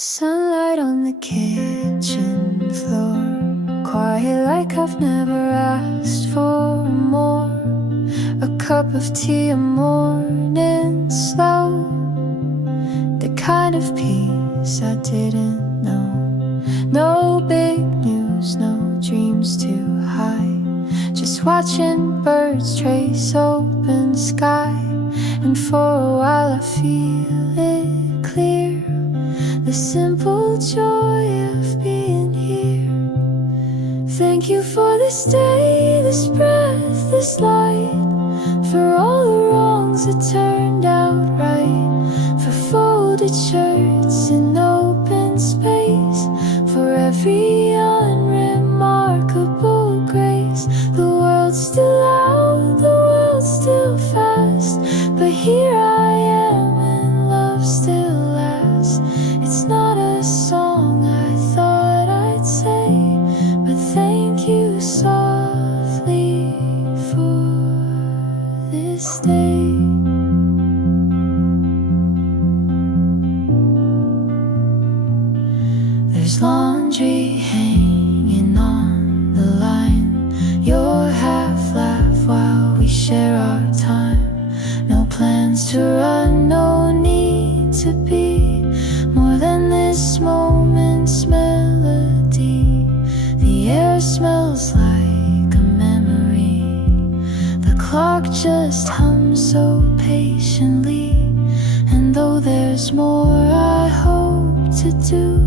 Sunlight on the kitchen floor, quiet like I've never asked for more. A cup of tea, a morning slow, the kind of peace I didn't know. No big news, no dreams too high, just watching birds trace open sky. And for a while I feel it clear, the simple joy of being here. Thank you for this day, this breath, this light, for all the wrongs that turned out right, for folded shirts in open space, for every unremarkable grace. The world's still out, the world's still fast, but here I am and love still lasts. It's not a song I thought I'd say, but thank you softly for this day. There's laundry hanging on the line, your half laugh while we share our time. No plans to run, no need to be more than this moment's melody. The air smells like a memory, the clock just hums so patiently. And though there's more I hope to do,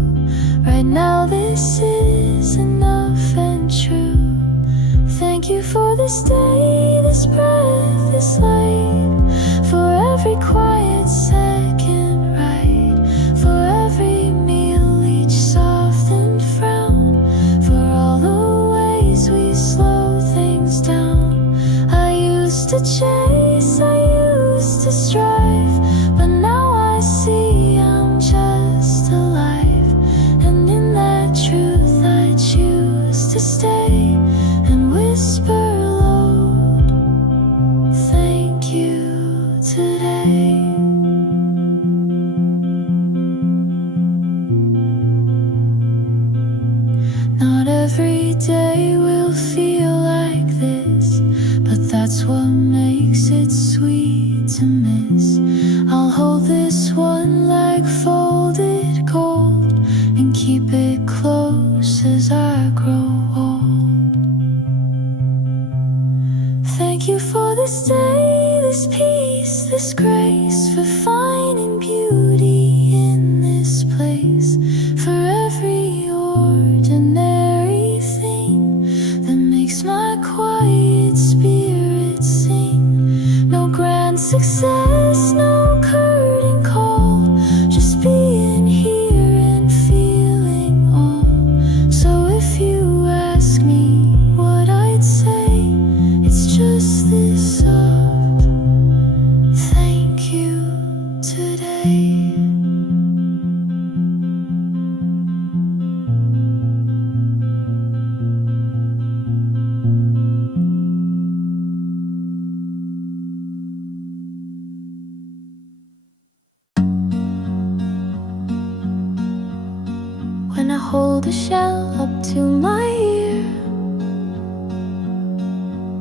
right now this is enough and true. Thank you for this day, this breath, this light, for every quiet second right, for every meal, each softened frown, for all the ways we slow things down. I used to chase, I used to strive, but now I see I'm just alive. And in that truth I choose to stay and whisper low, thank you today. Not every day will feel like this, but that's what makes it sweet to miss. I'll hold this one like folded gold and keep it close as I grow old. Thank you for this day, this peace, this grace, for finding beauty in this place, for every ordinary thing that makes my quiet spirit sing. No grand success, no curtain call, just being here and feeling all. So if you ask me what I'd say, it's just this soft thank you today. When I hold a shell up to my ear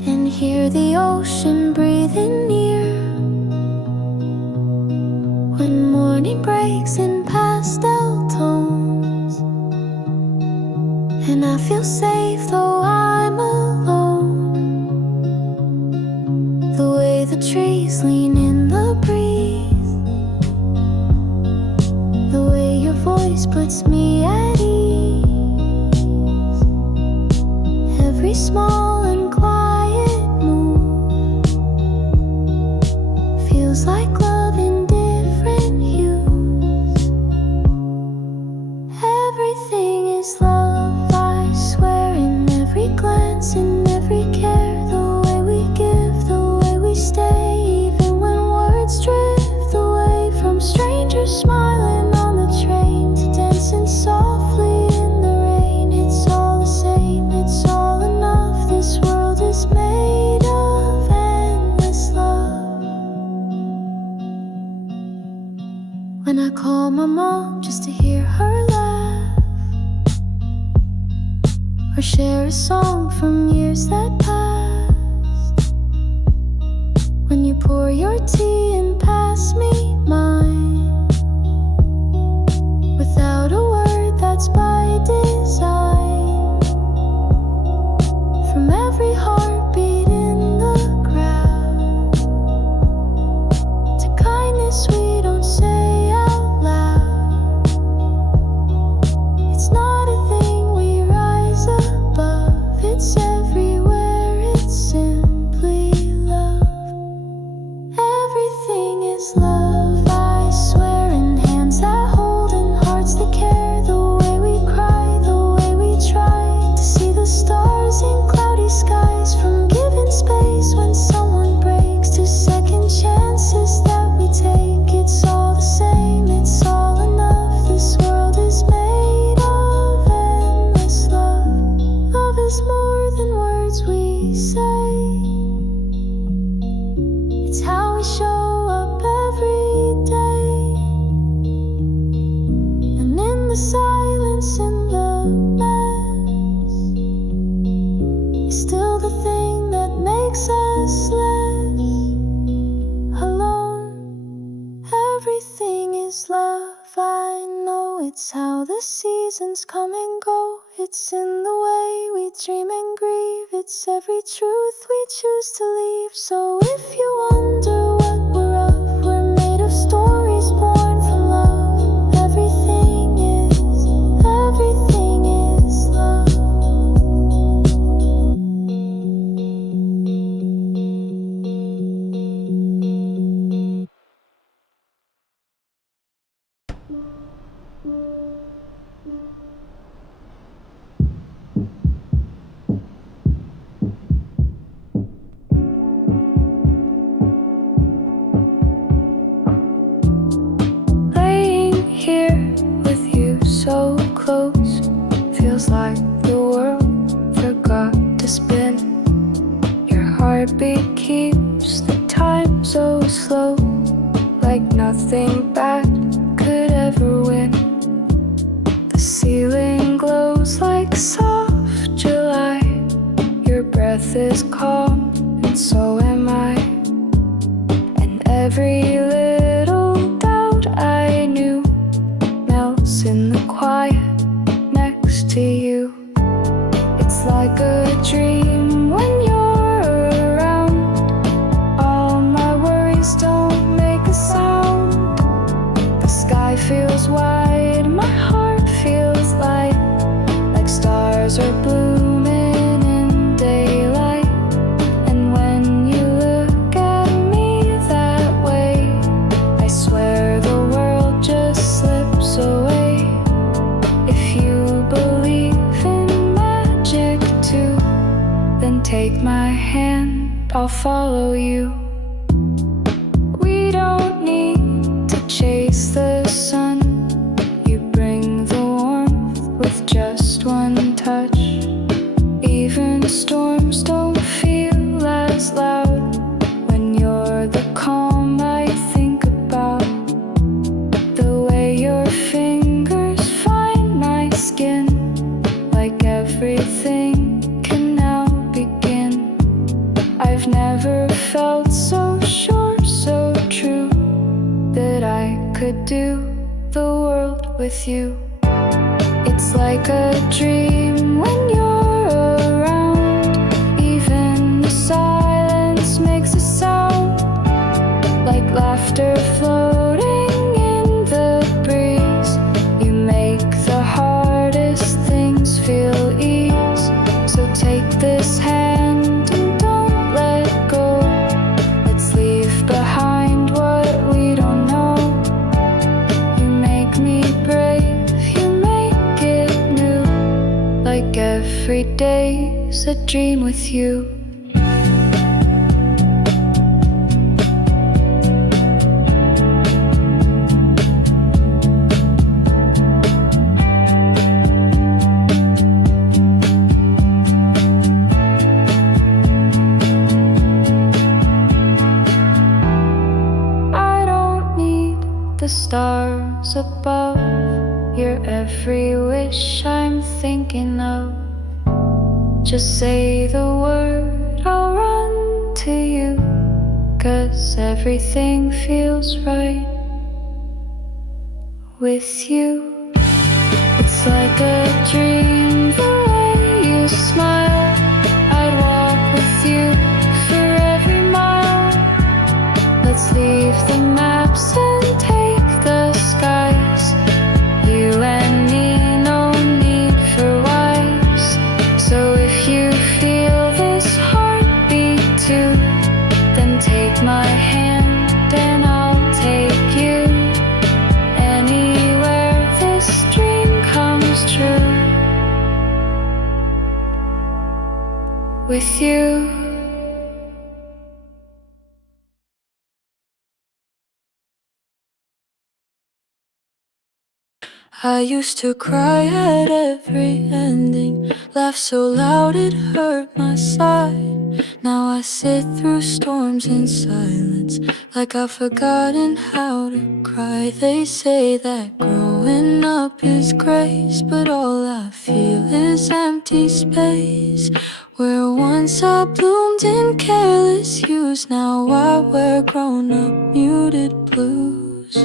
and hear the ocean breathing near, when morning breaks in pastel tones and I feel safe though I'm alone, the way the trees lean in the breeze, the way your voice puts me at ease, every small and quiet move feels like love in different hues. Everything is love, I swear, in every glance, in every care, the way we give, the way we stay, even when words drift away, from strangers smiling on the train to dancing softly in the rain. It's all the same, it's all enough. when I call my mom just to hear her laugh, or share a song from years that passed. When you pour your tea and pass me mine, without a word, that's by design. From every heartbeat in the crowd, to kindness we don't say out loud. It's not a thing we rise above, it's everywhere, it's simply love. Everything is love, I swear, in hands that hold and hearts that care. The way we cry, the way we try to see the stars in cloudy skies. From giving space when someone breaks to second chances that we take. It's all the same, it's all enough. This world is made of endless love. Love is more than words we say, it's how we show up every day. And in the silence, in the mess, is still the thing that makes us less alone. Everything is love, I know. It's how the seasons come and go. It's in the way we dream and grieve. It's every truth we choose to leave. So if you wonder what we're of, we're made of stories born from love. Everything is love. Laying here with you so close, feels like the world forgot to spin. Your heartbeat keeps the time so slow, like nothing bad could ever win. The ceiling glows like soft July. Your breath is calm and so am I. And every little doubt I knew melts in the quiet next to you. It's like a dream when you're around. All my worries don't make a sound. The sky feels wide, my heart feels light, like stars are blooming in daylight. And when you look at me that way, I swear the world just slips away. If you believe in magic too, then take my hand, I'll follow you. We don't need to chase the sun. You bring the warmth with just one touch. Even storms don't feel as loud when you're the calm I think about. The way your fingers find my skin, like everything can now begin. I've never felt so sure, so true, that I could do the world with you. It's like a dream when you're around. Even the silence makes a sound, like laughter floating in the breeze. You make the hardest things feel ease. So take this hand and don't let go. Let's leave behind what we don't know. You make me brave, you make it new, like every day's a dream with you. the stars above. Your every wish I'm thinking of. Just say the word, I'll run to you, 'cause everything feels right with you. It's like a dream, the way you smile. I'd walk with you for every mile. Let's leave the maps and take the skies. You and me, no need for whys. So if you feel this heartbeat too, then take my hand and I'll take you anywhere this dream comes true. With you. I used to cry at every ending, laugh so loud it hurt my side. Now I sit through storms in silence, like I've forgotten how to cry. They say that growing up is grace, but all I feel is empty space. Where once I bloomed in careless hues, now I wear grown-up muted blues.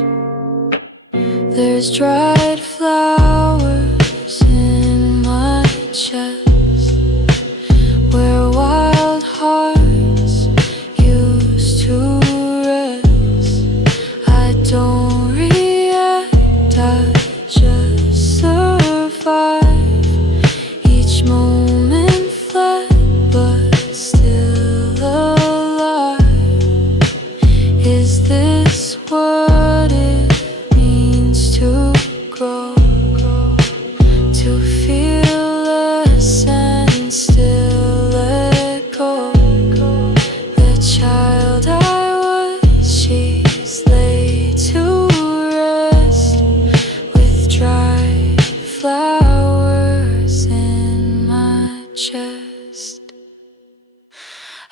There's dried flowers in my chest, where wild hearts used to rest. I don't react, I just survive. Each moment flat, but still alive. Is this what it to grow, to feel less and still let go? The child I was, she's laid to rest, with dry flowers in my chest.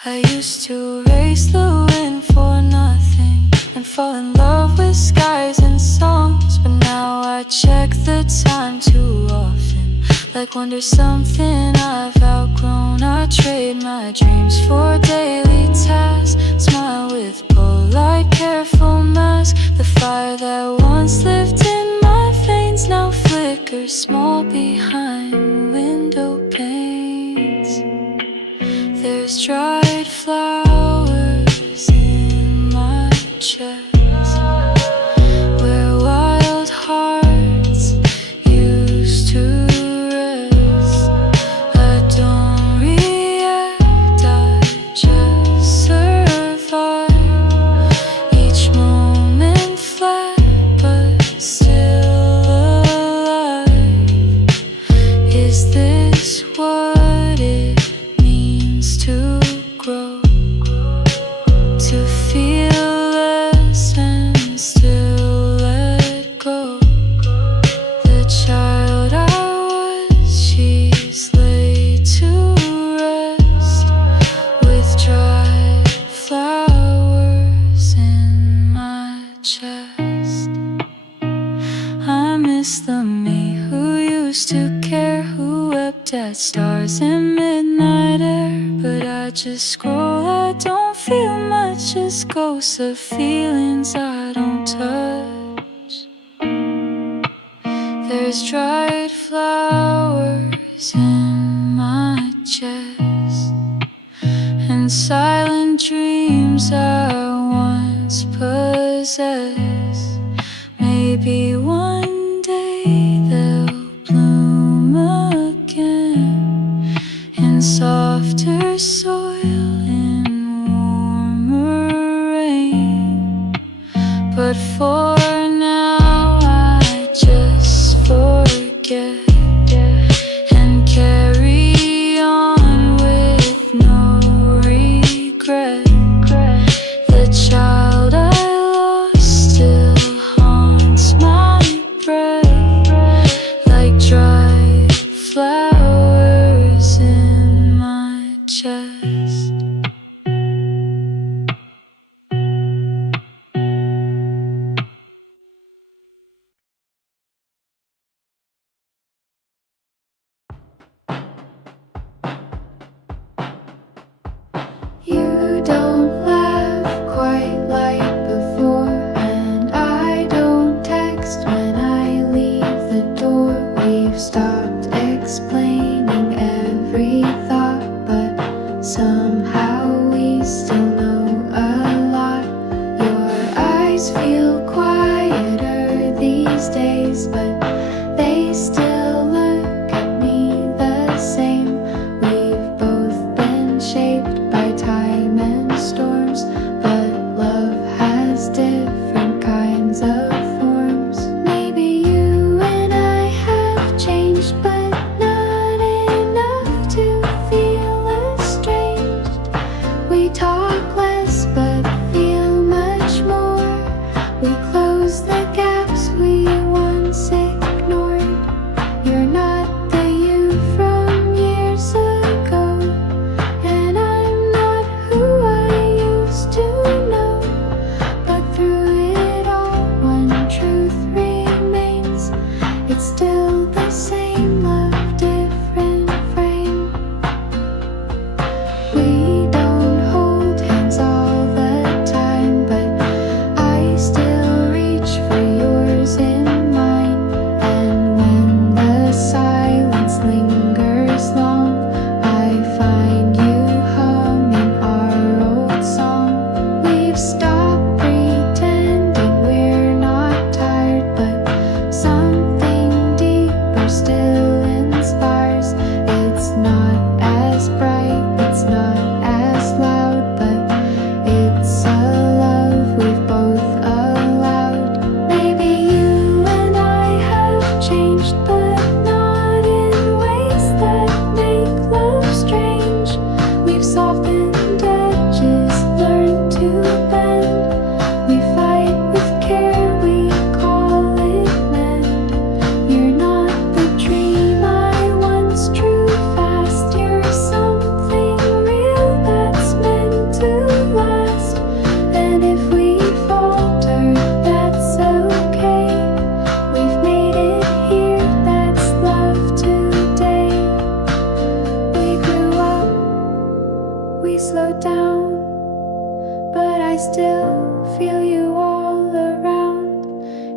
I used to race the wind for nothing and fall in love with skies and songs, but now I check the time too often, like wonder something I've outgrown. I trade my dreams for daily tasks, smile with polite careful mask. The fire that once lived in my veins now flickers small behind window panes. There's dried flowers in my chest, where wild hearts used to rest. I don't react, I just survive. Each moment flat, but still alive. Is this what it means to grow? To feel less and still let go. The child I was, she's laid to rest, with dry flowers in my chest. I miss the me who used to care, who wept at stars in midnight air. But I just scroll, I don't feel much, just ghosts of feelings I don't touch. There's dried flowers in my chest, and silent dreams I once possessed. Maybe one day they'll bloom again, in softer soil, in warmer rain. But for now I just forget and carry on with no regret. The child I lost still haunts my breath, like dry flowers in my chest.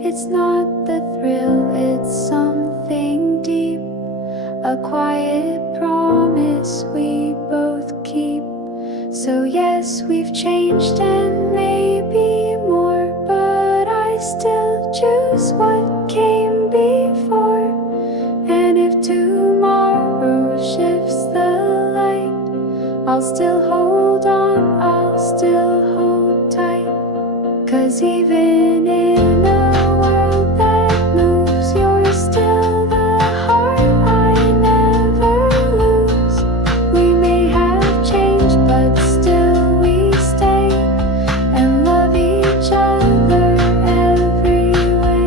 It's not the thrill, it's something deep, a quiet promise we both keep. So yes, we've changed and maybe more, but I still choose what came before. And if tomorrow shifts the light, I'll still hold on, I'll still hold tight. 'Cause even in a world that moves, you're still the heart I never lose. We may have changed, but still we stay and love each other every way.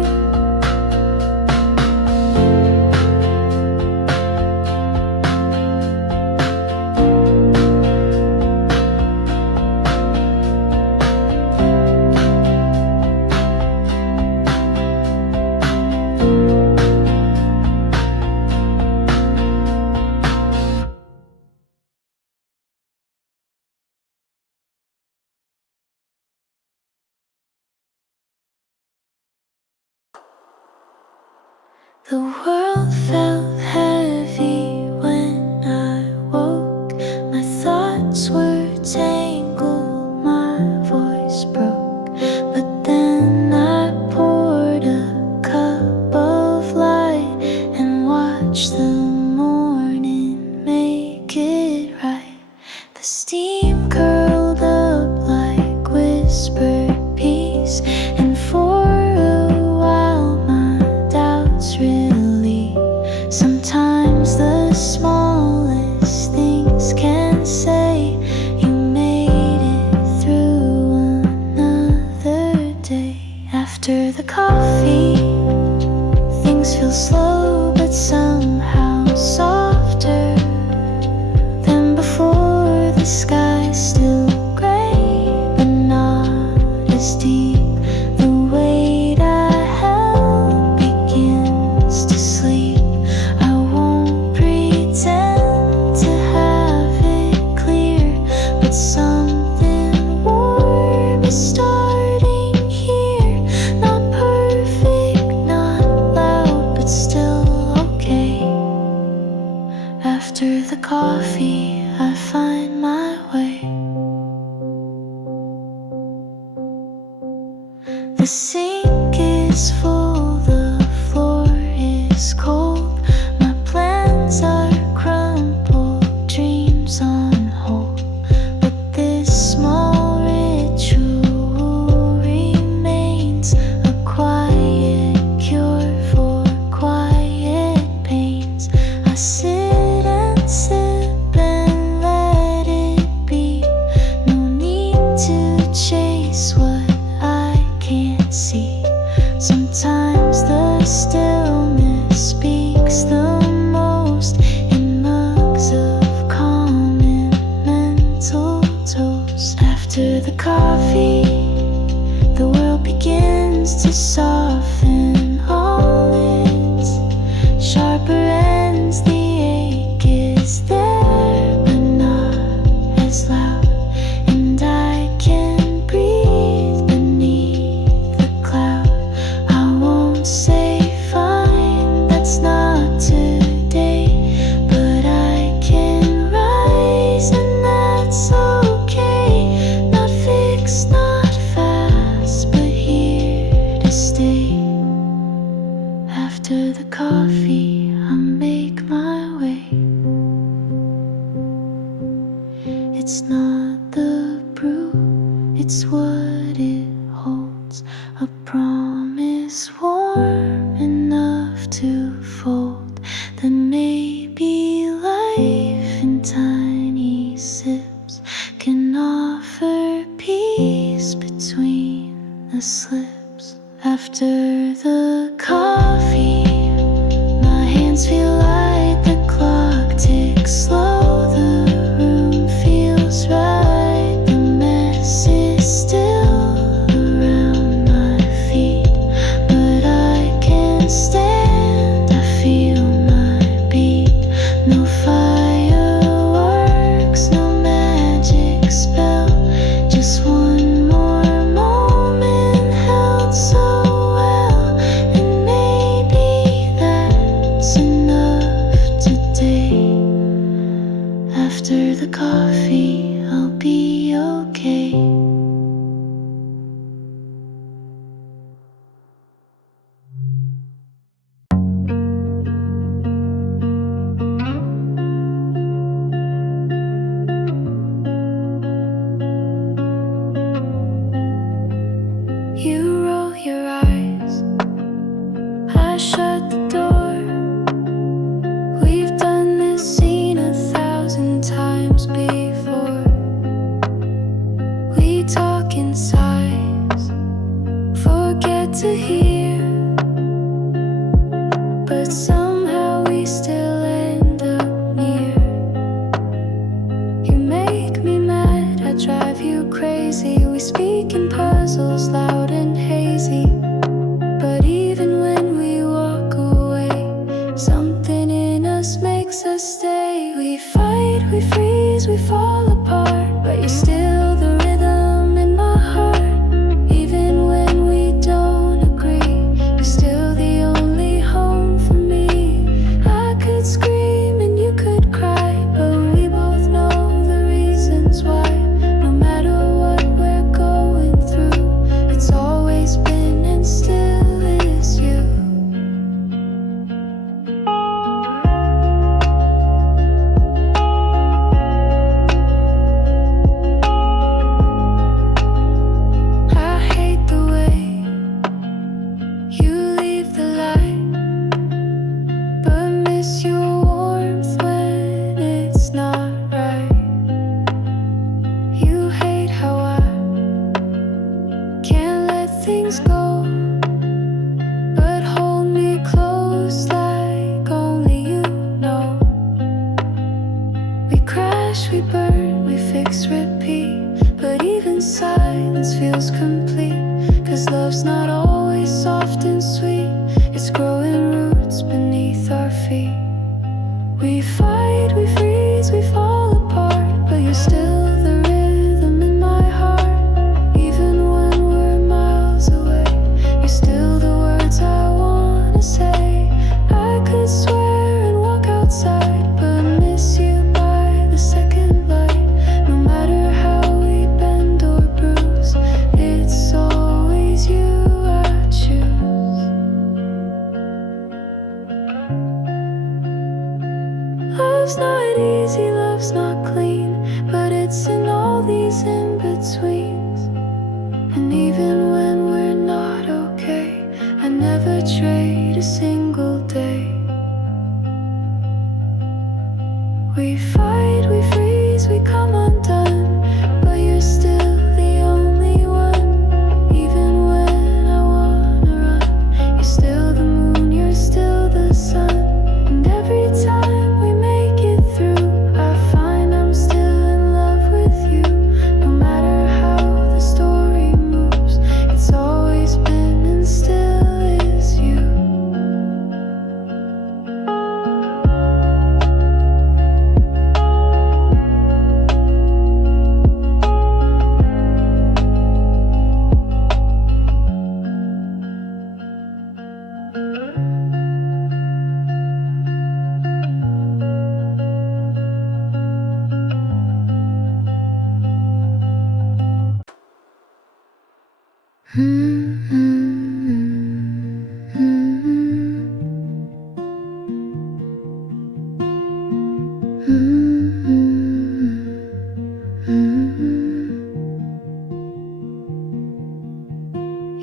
The world felt heavy when I woke. My thoughts were tangled, my voice broke. But then I poured a cup of light and watched the morning make it right. The steam curled up like whispered peace, and for a while my doubts really. Sometimes the smallest things can say you made it through another day. After the coffee, things feel slow but somehow softer than before. The sky's still gray but not as deep. The weight I held begins to sleep. I won't pretend to have it clear, but something warm is starting here. Not perfect, not loud, but still okay. After the coffee, I find my way. The sink is full, the floor is cold. My plans are crumpled, dreams on hold. But this small ritual remains, a quiet cure for quiet pains. I sit and sip and let it be. No need to chase what I can't see. Sometimes the stillness speaks the most in mugs of calm and mental toast. After the coffee, the world begins to soften all its sharper ends. The ache is there, but not as loud, and I can breathe beneath the cloud. I won't say fine, that's not today, but I can rise and that's okay. Not fixed, not fast, but here to stay. After the coffee, I make my way. It's not the brew, it's what it holds. A promise warm enough to fold. That maybe life in tiny sips can offer peace between the slips. After the coffee, my hands feel light, the clock ticks slow, the room feels right. The mess is still around my feet, but I can stand, I feel my beat. No fireworks, no magic spell, just one more moment held so well. but somehow we still end up near. You make me mad, I drive you crazy. We speak in puzzles, loud and hazy. But even when we walk away, something in us makes us stay. We fight, we freeze, we fall apart, but you're still the rhythm in my heart. Even when we don't agree, you're still the only home for me. I could scream and you could cry, but we both know the reasons why. No matter what we're going through, it's always been and still is you. I hate the way you leave the light, but miss your warmth when it's not right. You hate how I can't let things go, but hold me close like only you know. We crash, we burn, we fix, repeat, but even silence feels complete. 'Cause love's not always soft and sweet, it's growing roots beneath our feet. We fight, we freeze, we fall apart, but you're still the rhythm in my heart. Even when we're miles away, you're still the words I wanna say. I could swear and walk outside, but miss you by the second light. No matter how we bend or bruise, it's always you I choose. Love's not easy, love's not clean, but it's in all these in-betweens. And even when we're not okay, I never trade a single day. We fight, we freeze, we come undone, but you're still the only one. Even when I wanna run, you're still the moon, you're still the sun. And every time we make it through, I find I'm still in love with you. No matter how the story moves, it's always been and still is you.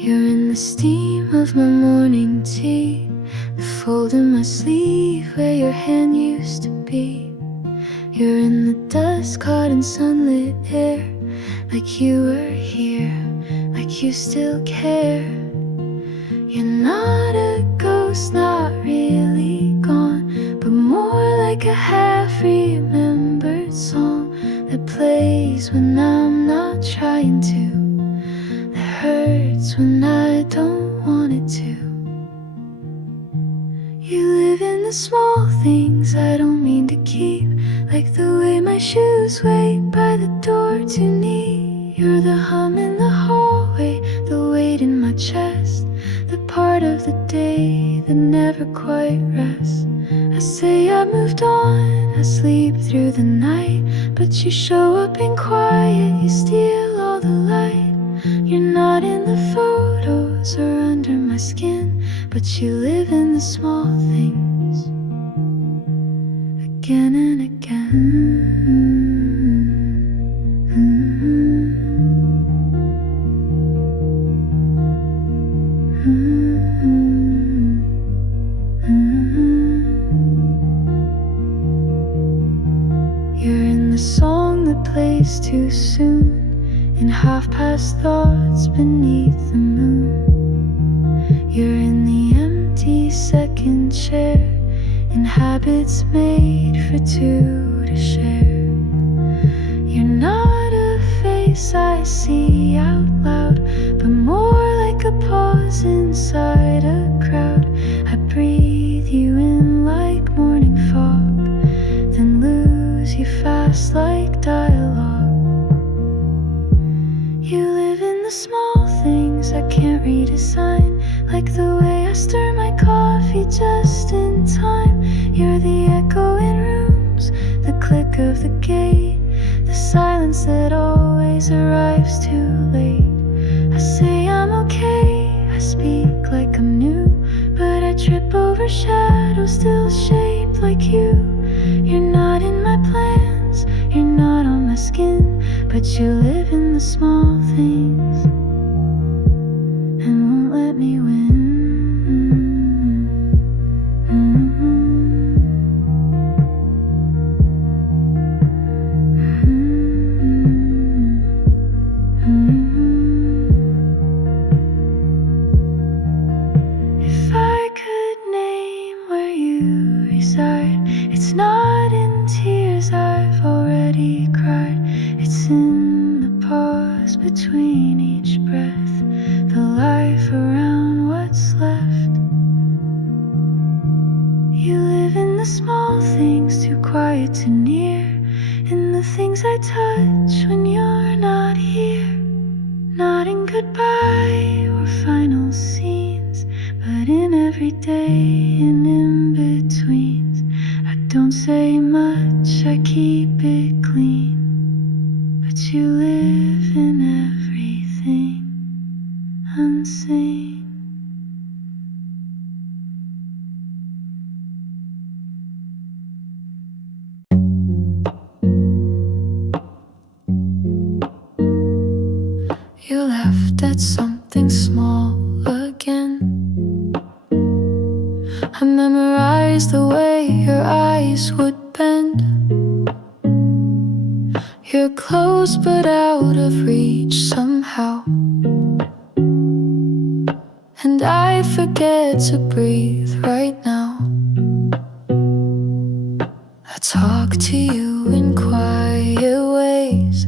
You're in the steam of my morning tea, the fold in my sleeve where your hand used to be. You're in the dust caught in sunlit air, like you were here, like you still care. You're not a ghost, not really gone, but more like a half-remembered song that plays when I'm not trying to, that hurts when I don't want it to. You live in the small things I don't mean to keep, like the way my shoes wait by the door to knee. You're the hum in the hallway, the weight in my chest, the part of the day that never quite rests. I say I moved on, I sleep through the night, but you show up in quiet, you steal all the light. You're not in the photos or under my skin, but you live in the small things, again and again. You're in the song that plays too soon, in half-past thoughts beneath the moon. You're in the empty empty second chair in habits made for two to share. You're not a face I see out loud, but more like a pause inside a crowd. I breathe you in like morning fog, then lose you fast like dialogue. You live in the small things I can't redesign, like the way I stir my coffee just in time. You're the echo in rooms, the click of the gate, the silence that always arrives too late. I say I'm okay, I speak like I'm new, but I trip over shadows still shaped like you. You're not in my plans, you're not on my skin, but you live in the small things and won't let me win. If I could name where you reside, it's not in tears I've already cried. It's in the pause between each breath, the life around what's left. You live in the small things, too quiet to near, in the things I touch when you're not here. Not in goodbye or final scenes, but in every day and in betweens. I don't say much, I keep it clean, but you live in everything unseen. You laughed at something small again. I memorized the way your eyes would bend. You're close but out of reach somehow, and I forget to breathe right now. I talk to you in quiet ways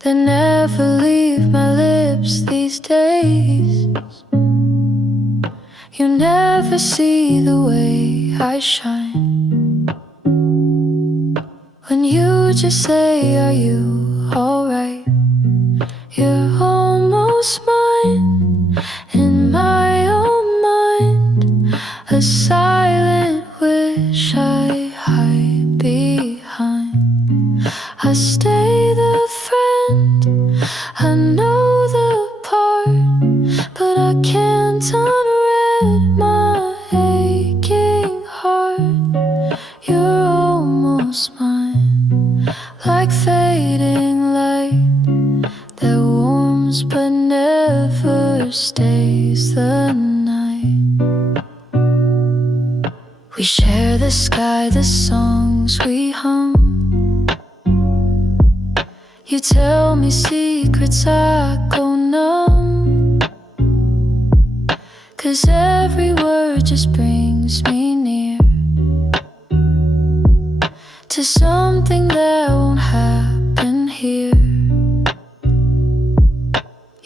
that never leave my lips these days. You never see the way I shine when you just say, are you alright? You're almost mine in my own mind, a silent wish I hide behind. I stay the friend, I know the part, but I can't unread my aching heart. You're almost mine, like fading light that warms but never stays the night. We share the sky, the songs we hum. You tell me secrets, I go numb, 'cause every word just brings me near to something that won't happen here.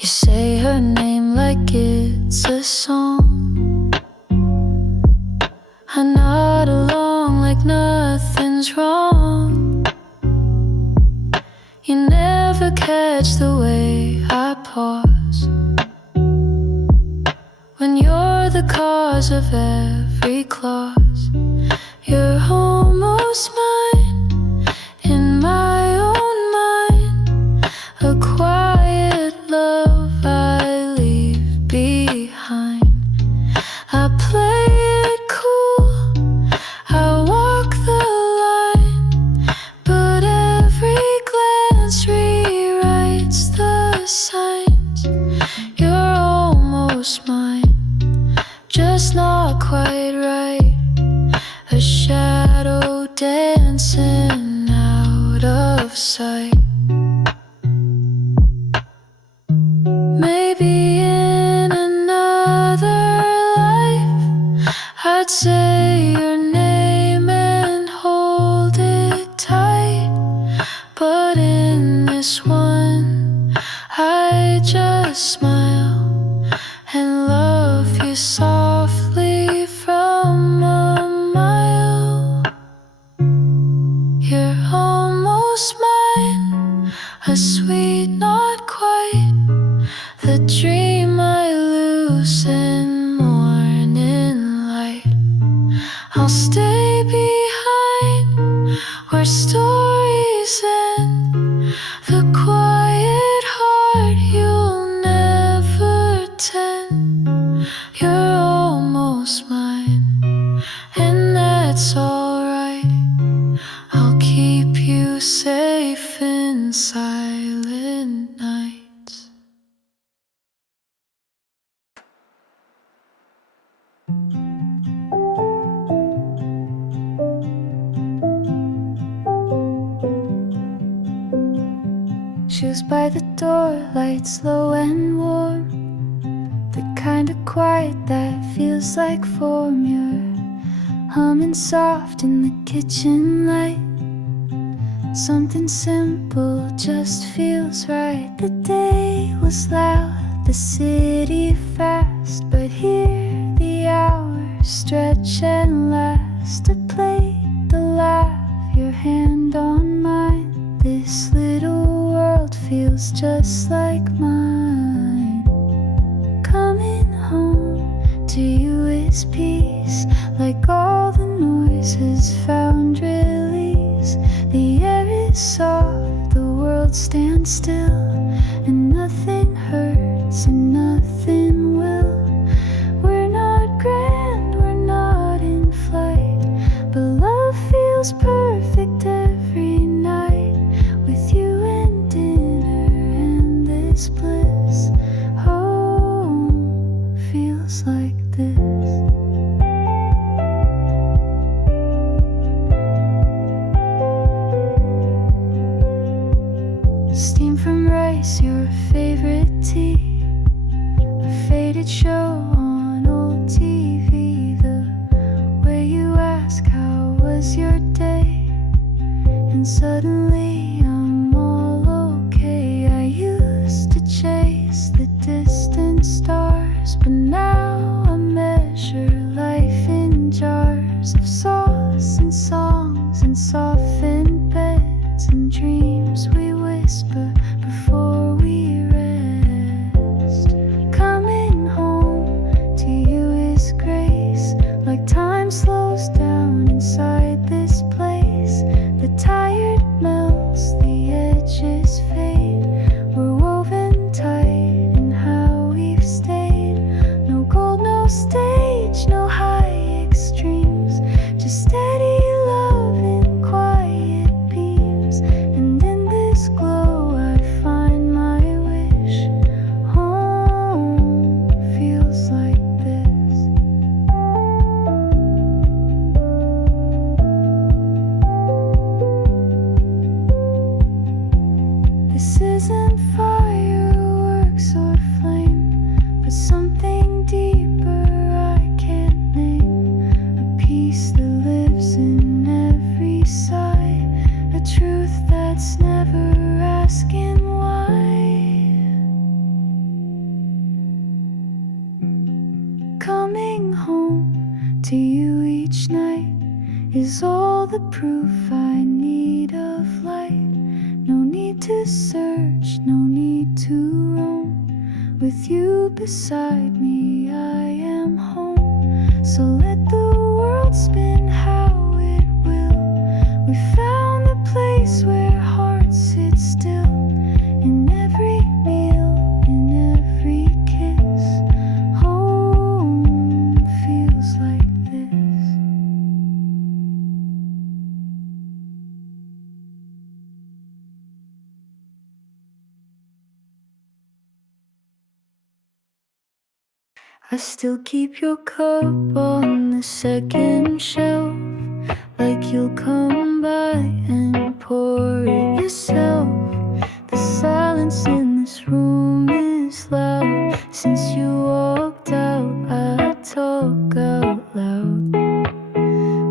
You say her name like it's a song. I nod along like nothing's wrong. You never catch the way I pause when you're the cause of every clause. You're almost mine in my own mind, a quiet love I leave behind. I play it cool, I walk the line, but every glance rewrites the signs. You're almost mine, just not quite right. A shadow dancing out of sight. Maybe in another softly from a mile. You're almost mine, a sweet not quite, the dream I lose in morning light. I'll stay behind where stories end, the quiet heart you'll never tend. You're almost mine, and that's alright. I'll keep you safe in silent nights. Shoes by the door, lights low and warm, the kind of quiet that feels like form. You're humming soft in the kitchen light. Something simple just feels right. The day was loud, the city fast, but here the hours stretch and last. To play, the laugh, your hand on mine. This little world feels just like mine. Coming home to you is peace, like all the noises found release. The air is soft, the world stands still, and nothing hurts and nothing will. We're not grand, we're not in flight, but love feels perfect every night. With you and dinner and this bliss, home feels like this. Steam from rice, your favorite tea, a faded show on old TV. The way you ask, how was your day? And suddenly I'm all okay. I used to chase the distant stars, but now I measure life in jars of sauce and songs and softened beds and dreams we whisper before we rest. Coming home to you is grace, like time slows down inside this place. The tired melts, the edges fade. We're woven tight in how we've stayed. No gold, no stage, no high extremes, just steady love in quiet beams. And in this glow I find my wish. Home feels like this. This isn't fireworks or flame, but something deeper I can't name. A peace that lives in every sigh, a truth that's never asking why. Coming home to you each night is all the proof I need of light. No need to search, no need to roam. With you beside me I am home. So let the world spin how it will. We found the place where hearts sit still. In every meal, in every kiss, home feels like this. I still keep your cup on the second shelf, like you'll come by and pour it yourself. The silence in this room is loud. Since you walked out, I talk out loud.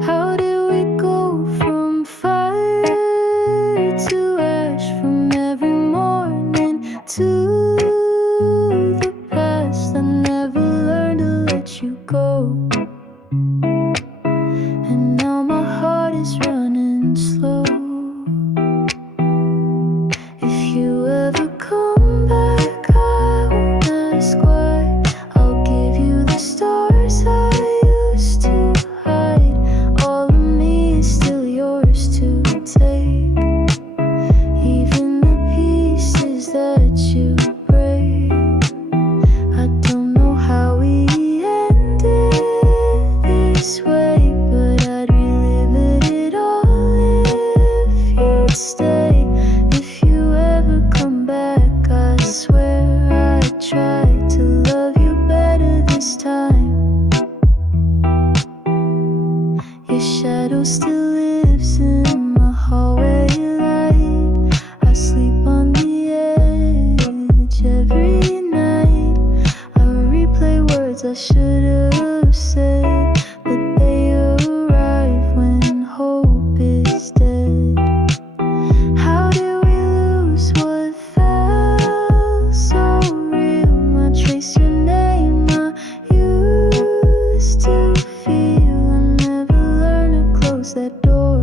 How did we go from fire to ash, from every morning to the past? I never learned to let you go. And now my heart is running slow. If you ever come back, I won't ask why. I'll give you the stars I used to hide. All of me is still yours to take. Even the pieces that you break. I don't know how we ended this way, but I'd relive it all if you'd stay. If you ever come back, I swear I'd try to love you better this time. Your shadow still lives in my hallway light. I sleep on the edge every night. I replay words I should have said, but they arrive when hope is dead. How did we lose what felt so real? I trace your name I used to feel. I never learned to close that door.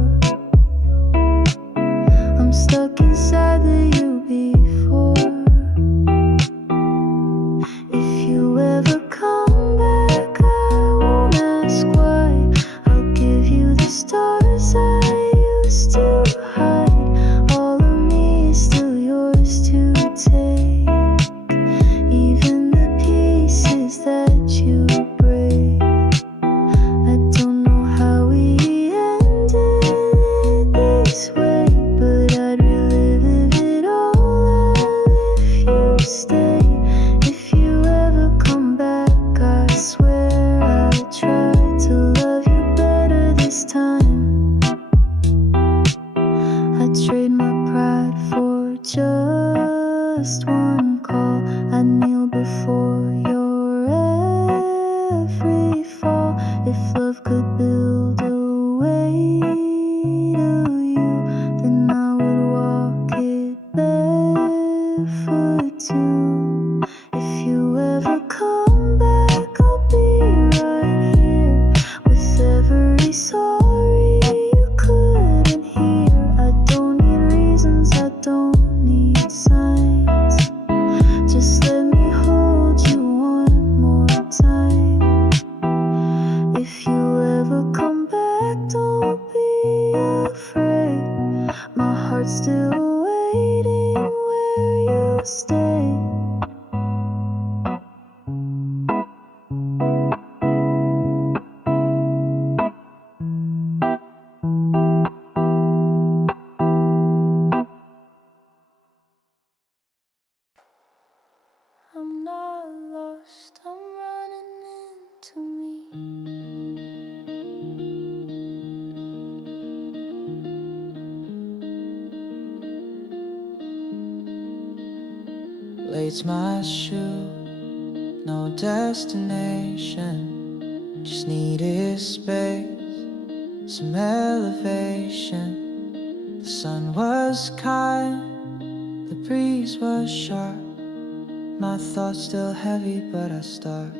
I'm stuck inside the you before. If you ever come back, I won't ask why. I'll give you the stars I used to hide. All of me is still yours to take. Even the pieces that you break. I don't know how we ended this way, but I'd relive it all if you stay. If you ever come back, I swear I'll try to love you better this time. I'd trade my pride for just one call. I'd kneel before your every fall. If love could build a way to you, then I would walk it barefoot too. If you ever come back, I'll be right here with every sorry you couldn't hear. I don't need reasons, I don't need signs. Just let me hold you one more time. If you ever come back, don't be afraid. My heart's still waiting where you stay. I'm not lost, I'm running into me. Late's my shoe, no destination. Just needed space, some elevation. The sun was kind, the breeze was sharp. My thoughts still heavy, but I start.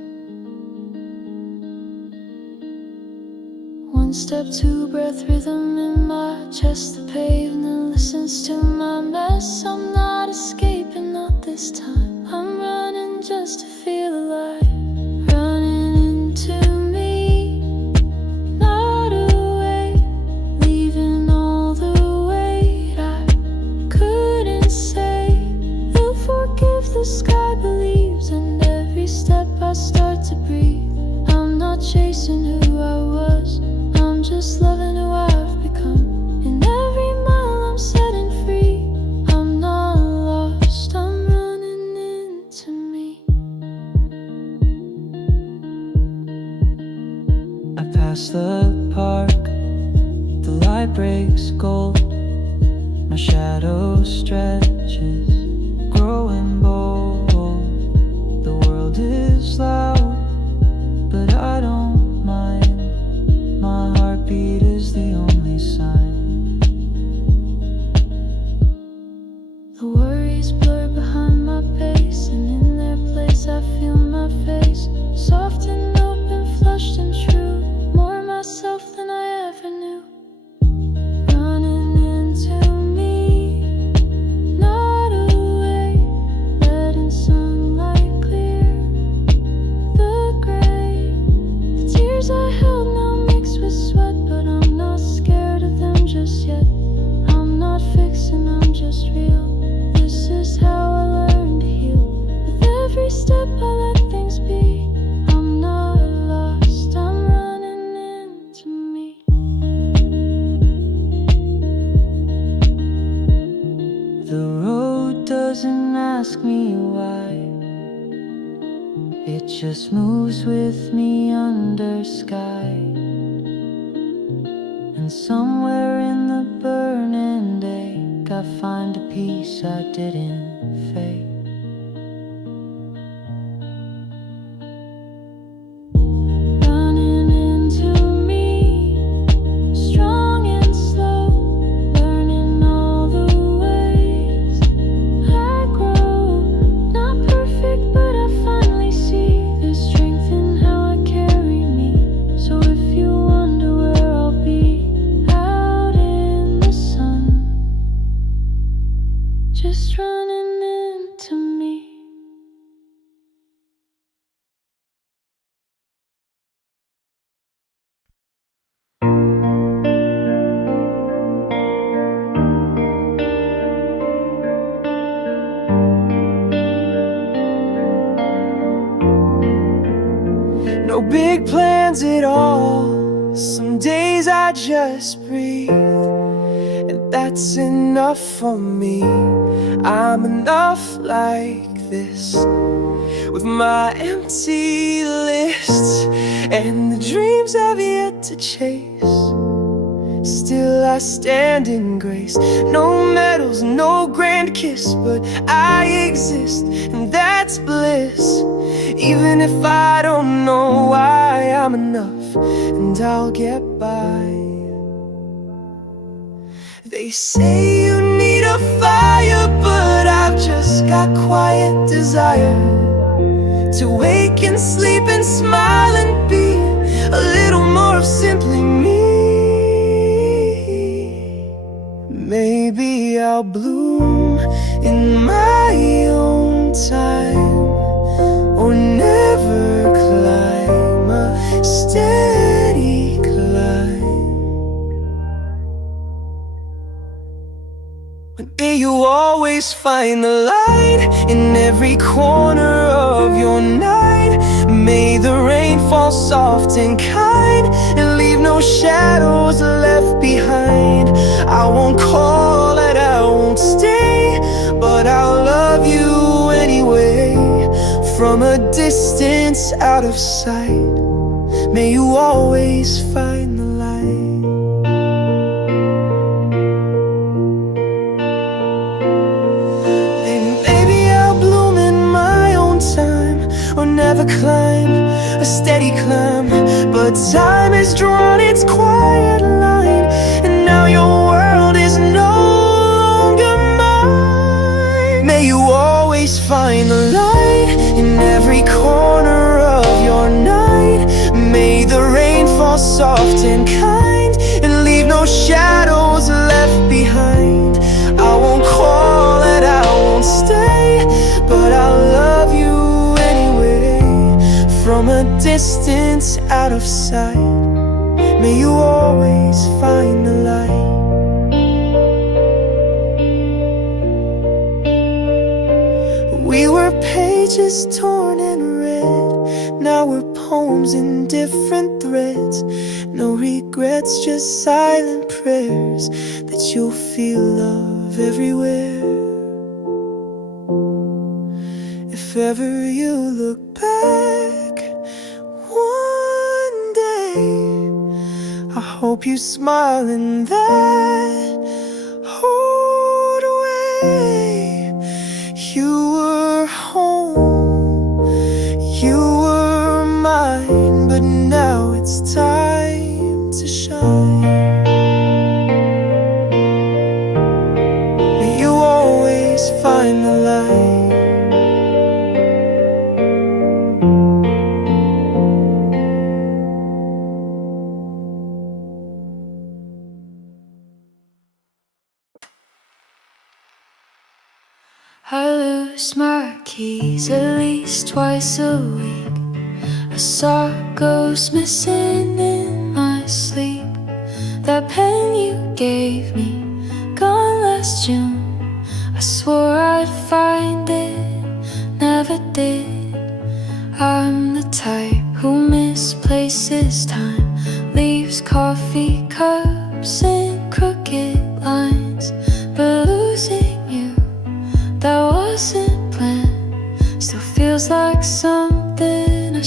One step, two breath rhythm in my chest. The pavement listens to my mess. I'm not escaping, not this time. I'm running just to feel alive. Running into me, not away. Leaving all the weight I couldn't say. They'll forgive, the sky believes, and every step I start to breathe. I'm not chasing who I was, I'm just loving who I've become. In every mile I'm setting free. I'm not lost, I'm running into me. I pass the park, the light breaks gold. My shadow stretches, growing bold. The world is loud, but I don't mind. My heartbeat is the only sign. The worries blur behind my pace, and in their place I feel my face. Soft and open, just moves with me under sky. And somewhere in the burning day, I find a peace I didn't fake. Just running into me. No big plans at all. Some days I just breathe, and that's enough for me. I'm enough like this, with my empty list and the dreams I've yet to chase. Still I stand in grace. No medals, no grand kiss, but I exist, and that's bliss. Even if I don't know why, I'm enough, and I'll get by. They say you need a fire, but I've just got quiet desire to wake and sleep and smile and be a little more of simply me. Maybe I'll bloom in my own time, or never climb a steady climb. But may you always find the light in every corner of your night. May the rain fall soft and kind, and leave no shadows left behind. I won't call it, I won't stay, but I'll love you anyway. From a distance out of sight, may you always find the light. Then maybe I'll bloom in my own time, or never climb a steady climb. But time has drawn its quiet line, and now your world is no longer mine. May you always find the light in every corner of your night. May the rain fall soft and kind, and leave no shadows left behind. I won't call it, I won't stay, but I'll love you anyway. From a distance out of sight, may you always find the light. We were pages torn and read, now we're poems in different threads. No regrets, just silent prayers that you'll feel love everywhere. If ever you look back one day, I hope you smile in that old way. You were home, you were mine, but now it's time to shine. May you always find the light. I lose my keys at least twice a week. I saw ghosts missing in my sleep. That pen you gave me, gone last June. I swore I'd find it, never did. I'm the type who misplaces time, leaves coffee cups in crooked lines. But losing you, that wasn't planned. Still feels like something I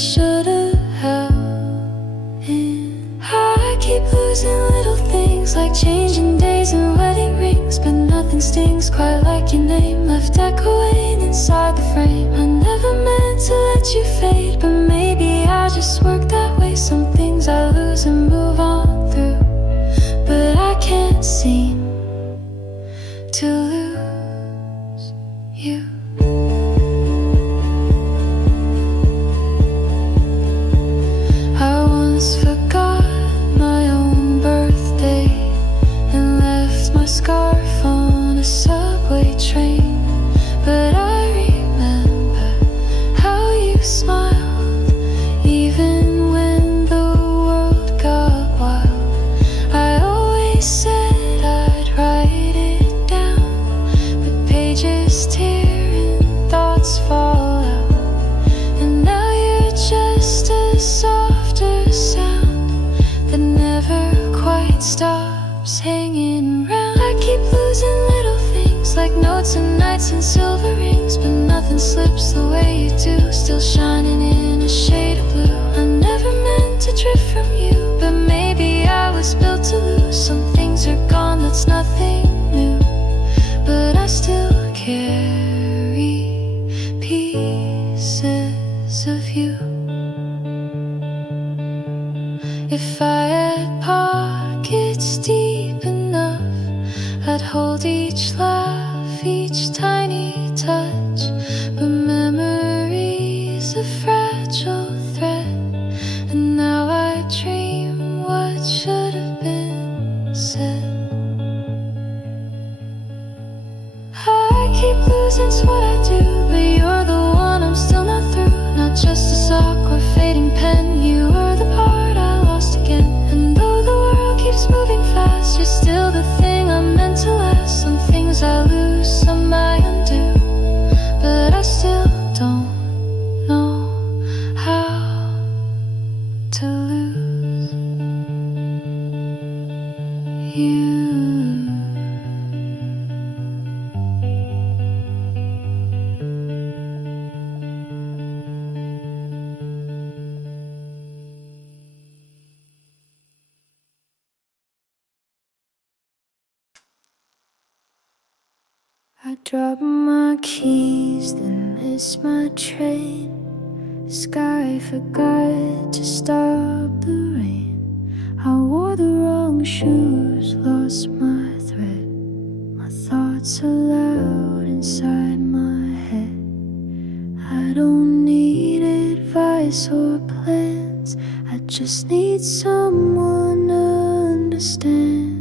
and slips the way you do, still shining in a shade of blue. I never meant to drift from you, but maybe I was built to lose. Some things are gone, that's nothing new, but I still carry pieces of you. If I had pockets deep enough, I'd hold each laugh, each tiny touch. But memory's a fragile thread, and now I dream what should have been said. I keep losing's what I do, but you're the one I'm still not through. Not just a sock or fading pen, you were the part I lost again. And though the world keeps moving fast, you're still the thing I'm meant to last. Some things I lose, some I undo, but I still don't know how to lose you. I dropped my keys, then missed my train. The sky forgot to stop the rain. I wore the wrong shoes, lost my thread. My thoughts are loud inside my head. I don't need advice or plans, I just need someone to understand.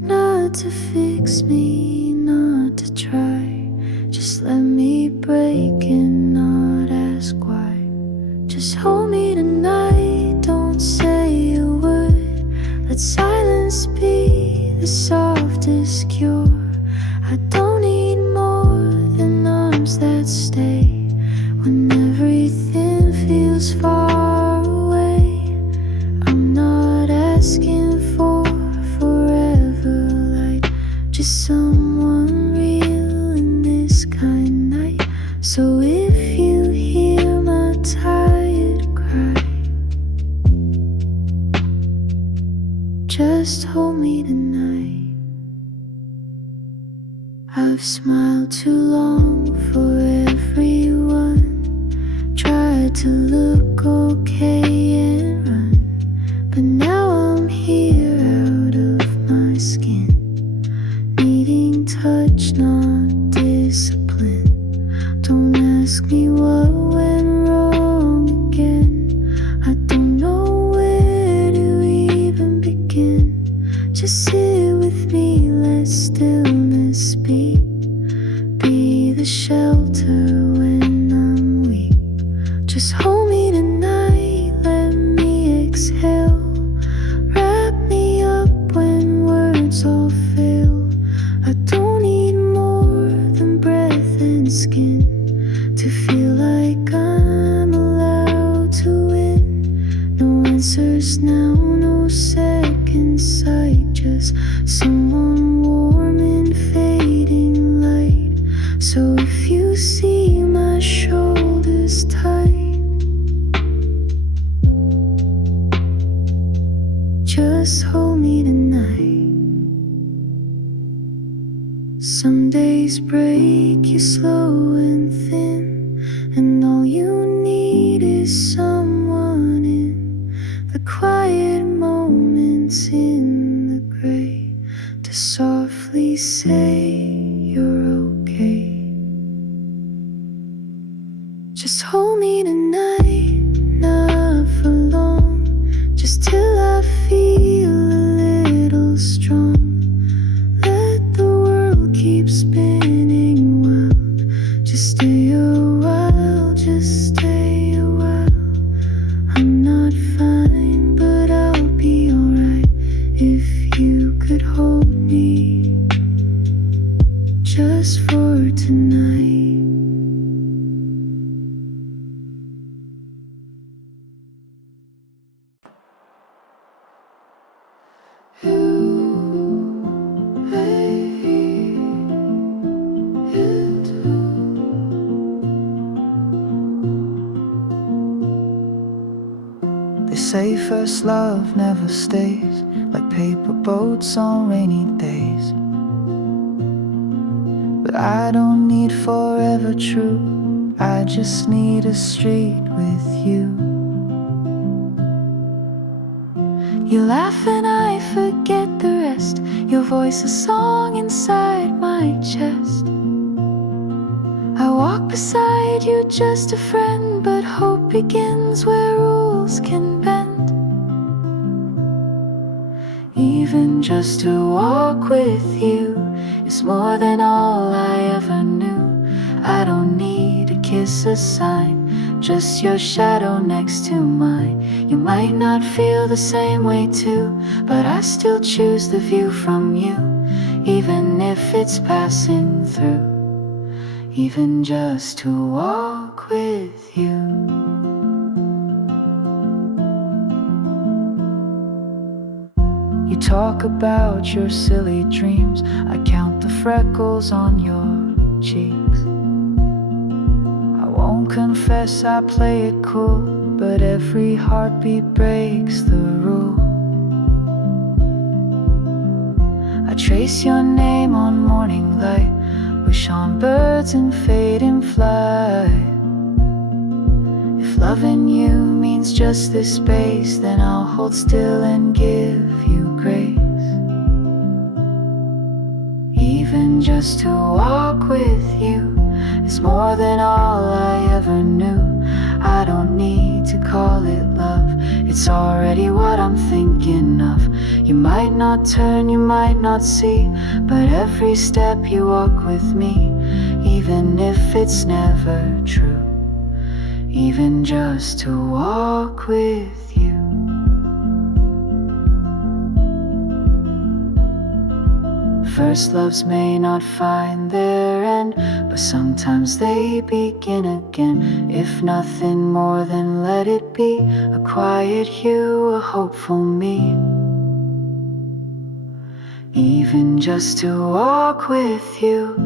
Not to fix me, not to try, just let me break and not ask why. Just hold me tonight, don't say a word. Let silence be the softest cure. I don't need more than arms that stay when everything feels far away. I'm not asking for forever light, just someone real in this kind night. So if you hear my tired cry, just hold me tonight. I've smiled too long for everyone, tried to look okay and run, but now I'm here out of my skin, needing touch, not discipline. Don't ask me what went wrong again, I don't know where to even begin. Just sit with me, let stillness speak, be the shelter when I'm weak. Just hold me tonight, let me exhale, wrap me up when words all fail. I don't need more than breath and skin to feel like I'm allowed to win. No answers now, no second sight, just someone warm in fading light. So if you see my shoulders tight, just hold me tonight. Some days break you slow and thin, and all you need is someone in the quiet moments in the gray to softly say you're okay. Just hold me tonight, not for long, just till I feel a little strong. Let the world keep spinning wild, just stay a while, just stay a while. I'm not fine, but I'll be alright They say first love never stays, like paper boats on rainy days. But I don't need forever true, I just need a street with you. You laugh and I forget the rest, your voice a song inside my chest. I walk beside you, just a friend, but hope begins where rules can bend. Even just to walk with you is more than all I ever knew. I don't need a kiss, a sign, just your shadow next to mine. You might not feel the same way too, but I still choose the view from you, even if it's passing through. Even just to walk with you. You talk about your silly dreams, I count the freckles on your cheeks. I won't confess I play it cool, but every heartbeat breaks the rule. I trace your name on morning light, wish on birds and fading fly. If loving you means just this space, then I'll hold still and give you grace. Even just to walk with you is more than all I ever knew. I don't need to call it love, it's already what I'm thinking of. You might not turn, you might not see, but every step you walk with me, even if it's never true. Even just to walk with you. First loves may not find their end, but sometimes they begin again. If nothing more, then let it be a quiet hue, a hopeful me. Even just to walk with you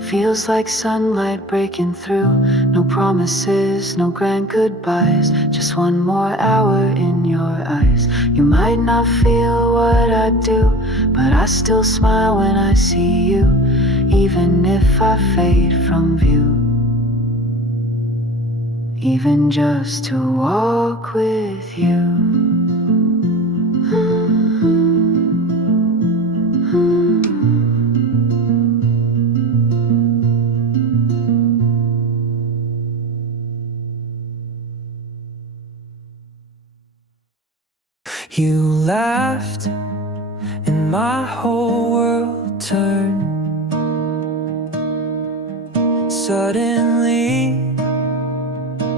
feels like sunlight breaking through. No promises, no grand goodbyes, just one more hour in your eyes. You might not feel what I do, but I still smile when I see you, even if I fade from view. Even just to walk with you. You laughed and my whole world turned. Suddenly,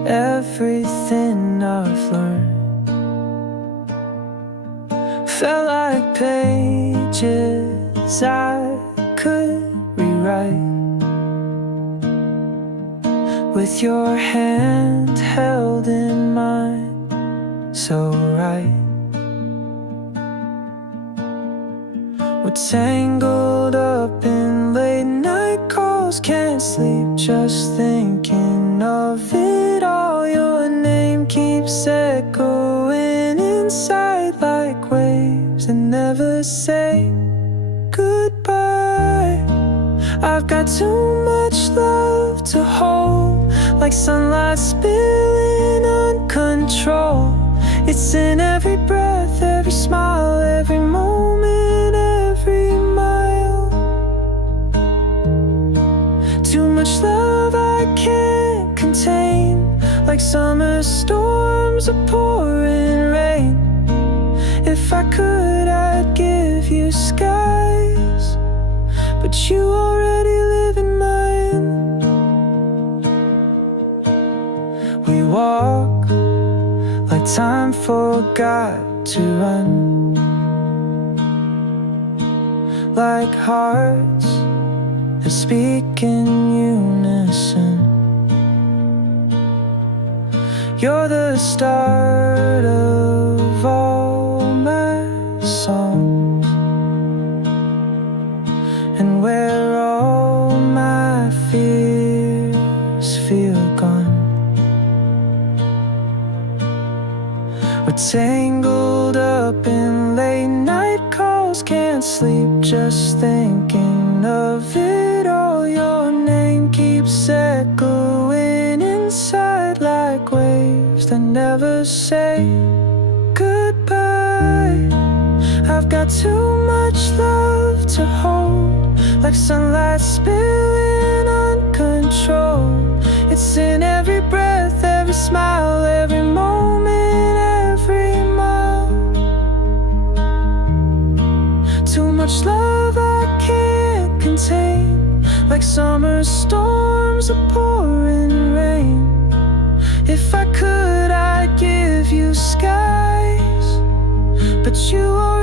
everything I've learned felt like pages I could rewrite, with your hand held in mine so right. We're tangled up in late night calls, can't sleep just thinking of it all. Your name keeps echoing inside like waves that never say goodbye. I've got too much love to hold, like sunlight spilling uncontrolled. It's in every breath, every smile, every moment, every mile. Too much love I can't contain, like summer storms or pouring rain. If I could, I'd give you skies, but you already live in mine. We walk like time forgot to run, like hearts that speak in unison. You're the start of all my songs, and where all my fears feel gone. We're tangled up in late night calls, can't sleep just thinking of it all. Your name keeps echoing inside like waves that never say goodbye. I've got too much love to hold, like sunlight spilling uncontrolled. It's in every breath, every smile, every moment, every mile. Too much love I can't contain, like summer storms or pouring rain. If I could, I'd give you skies, but you are